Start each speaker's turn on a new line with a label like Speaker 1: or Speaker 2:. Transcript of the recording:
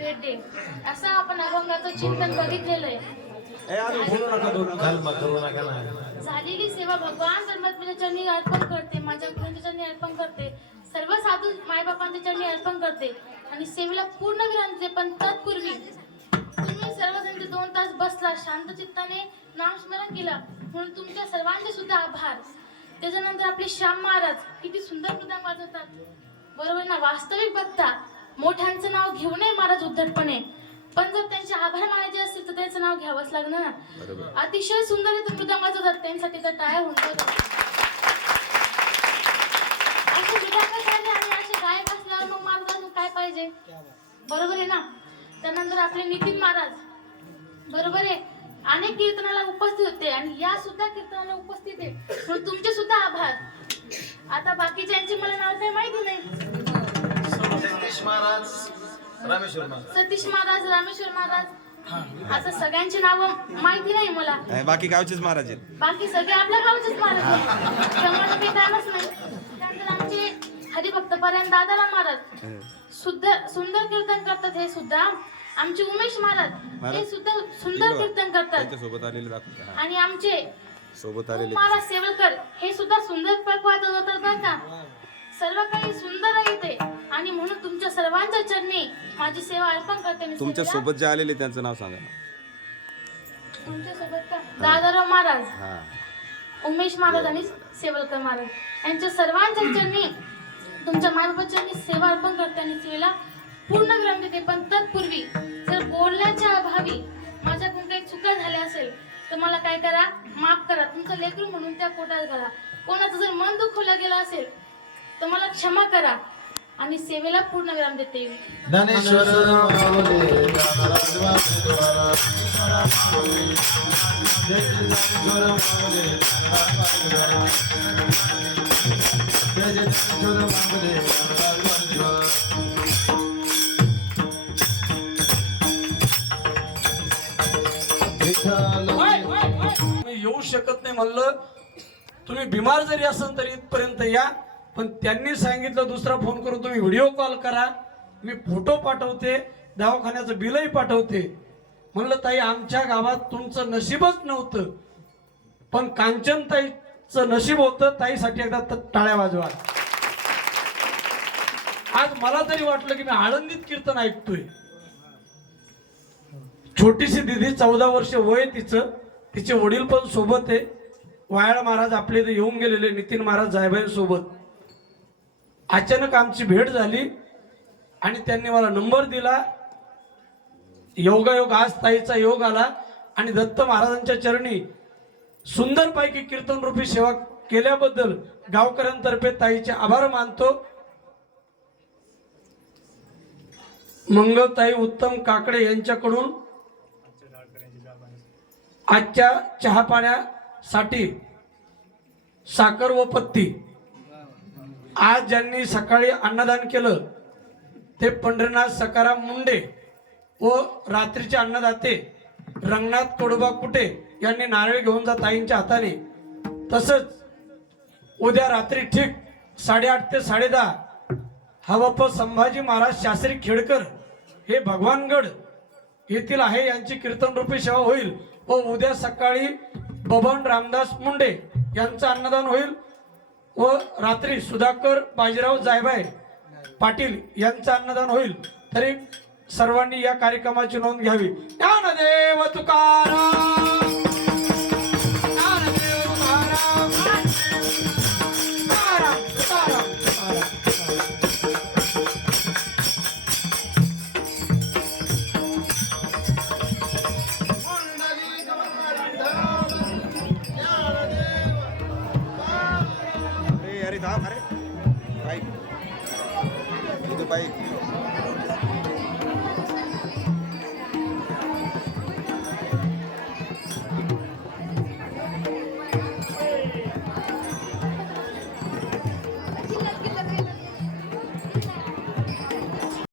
Speaker 1: पांडुरंगाचं चिंतन बघितलेलं आहे
Speaker 2: ए अरे बोलू नका दोन
Speaker 3: धर्म करू नका ना.
Speaker 1: झालेली सेवा भगवान परमात्म्याच्या चरणी अर्पण करते माझ्या गुरूंच्या चरणी अर्पण करते सर्व साधू मायबापांच्या चरणी अर्पण करते आणि सेवेला पूर्ण विराम देते. पण तत्पूर्वी तुम्ही सर्वजण दोन तास बसला शांत चित्ताने नामस्मरण केलं. म्हणून तुमच्या सर्वांचे सुद्धा आभार. त्याच्यानंतर आपले श्याम महाराज किती सुंदर मृदंग वाजवतात बरोबर ना? वास्तविक बघता. मोठ्यांचं नाव घेऊ नये महाराज उद्धटपणे. पण जर त्यांचे आभार मानायचे असतील तर त्यांचं नाव घ्यावंच लागणार ना. अतिशय सुंदर इथं मृदंग वाजवतात त्यांसाठी तर टाळ्या होऊन. असे मृदंग झाले आणि असे गायक असल्यावर मग महाराजांना काय पाहिजे? बरोबर आहे ना? त्यानंतर आपले नितीन महाराज. बरोबर आहे? अनेक कीर्तनाला उपस्थित होते आणि या सुद्धा कीर्तनाला उपस्थित आहे. तुमचे सुद्धा आभार. आता बाकीच्यांची मला नाव काही माहिती नाही.
Speaker 3: जगदीश महाराज रामेश्वर महाराज.
Speaker 1: सतीश महाराज रामेश्वर महाराज. आता सगळ्यांची नावं माहिती नाही मला.
Speaker 2: नाही, बाकी गावचेच महाराज आहेत.
Speaker 1: बाकी सगळे आपल्या गावचेच महाराज आहेत. त्यामुळे कामच नाही. त्यानंतर आमचे हरिभक्त पर्यंत दादाला महाराज. शुद्ध सुंदर कीर्तन करतात हे सुद्धा. आमचे उमेश महाराज हे
Speaker 2: महाराज,
Speaker 1: सुद्धा सुंदर कीर्तन करतात.
Speaker 2: सोबत आलेले हा.
Speaker 1: आणि आमचे
Speaker 2: सोबत आलेले
Speaker 1: महाराज सेवलकर हे सुद्धा सुंदर पकवाद होतात बरं का. सर्व काही सुंदर आहे इथे. आणि म्हणून तुमच्या सर्वांच्या चरणी माझी सेवा अर्पण करते मी
Speaker 2: तुमच्या. सोबत जे आलेले त्यांचं नाव सांगा.
Speaker 1: तुमच्यासोबत का? दादाराव महाराज.
Speaker 2: हा.
Speaker 1: उमेश महाराज आणि सेवलकर महाराज. यांच्या सर्वांच्या चरणी तुमच्या चरणी सेवा अर्पण करते आणि सेवेला पूर्ण विराम देते. पण तत्पूर्वी जर बोलण्याच्या अभावी माझ्याकडून काही चुका झाल्या असेल तर मला काय करा? माफ करा. तुमचं लेकरू म्हणून त्या पोटात घाला. कोणाचं जर मन दुखवलं गेलं असेल तर मला क्षमा करा. आणि सेवेला पूर्ण विराम देते
Speaker 3: ज्ञानेश्वर
Speaker 4: येऊ शकत नाही म्हणलं तुम्ही बिमार जरी असाल तरी इथपर्यंत या पण त्यांनी सांगितलं दुसरा फोन करून तुम्ही व्हिडिओ कॉल करा. मी फोटो पाठवते दवाखान्याचं बिलही पाठवते. म्हणलं ताई आमच्या गावात तुमचं नशीबच नव्हतं. पण कांचन ताईचं नशीब होतं ताईसाठी एकदा त- टाळ्या वाजवा. आज मला तरी वाटलं की मी आळंदीत कीर्तन ऐकतोय. छोटीशी दिदी चौदा वर्ष वय तिचं. तिचे वडील पण सोबत आहे. वायाळ महाराज आपले येऊन गेलेले नितीन महाराज जायबाई सोबत अचानक आमची भेट झाली आणि त्यांनी मला नंबर दिला. योगायोग आज ताईचा योग आला आणि दत्त महाराजांच्या चरणी सुंदरपैकी कीर्तन रूपी सेवा केल्याबद्दल गावकऱ्यांतर्फे ताईचे आभार मानतो. मंगलताई उत्तम काकडे यांच्याकडून आजच्या चहा पाण्यासाठी साखर व पत्ती आज ज्यांनी सकाळी अन्नदान केलं ते पंढरीनाथ सकाराम मुंडे व रात्रीचे अन्नदाते रंगनाथ कोडोबा कुटे यांनी नारळ घेऊन जा ताईंच्या हाताने. तसंच उद्या रात्री ठीक साडेआठ ते साडेदहा हवाप संभाजी महाराज शास्त्री खेडकर हे भगवानगड येथील आहे. यांची कीर्तनरूपी सेवा होईल व उद्या सकाळी बबन रामदास मुंडे यांचं अन्नदान होईल. व रात्री सुधाकर बाजीराव जायबाई पाटील यांचं अन्नदान होईल. तरी सर्वांनी या कार्यक्रमाची नोंद घ्यावी. ज्ञानदेव तुकाराम! বাইক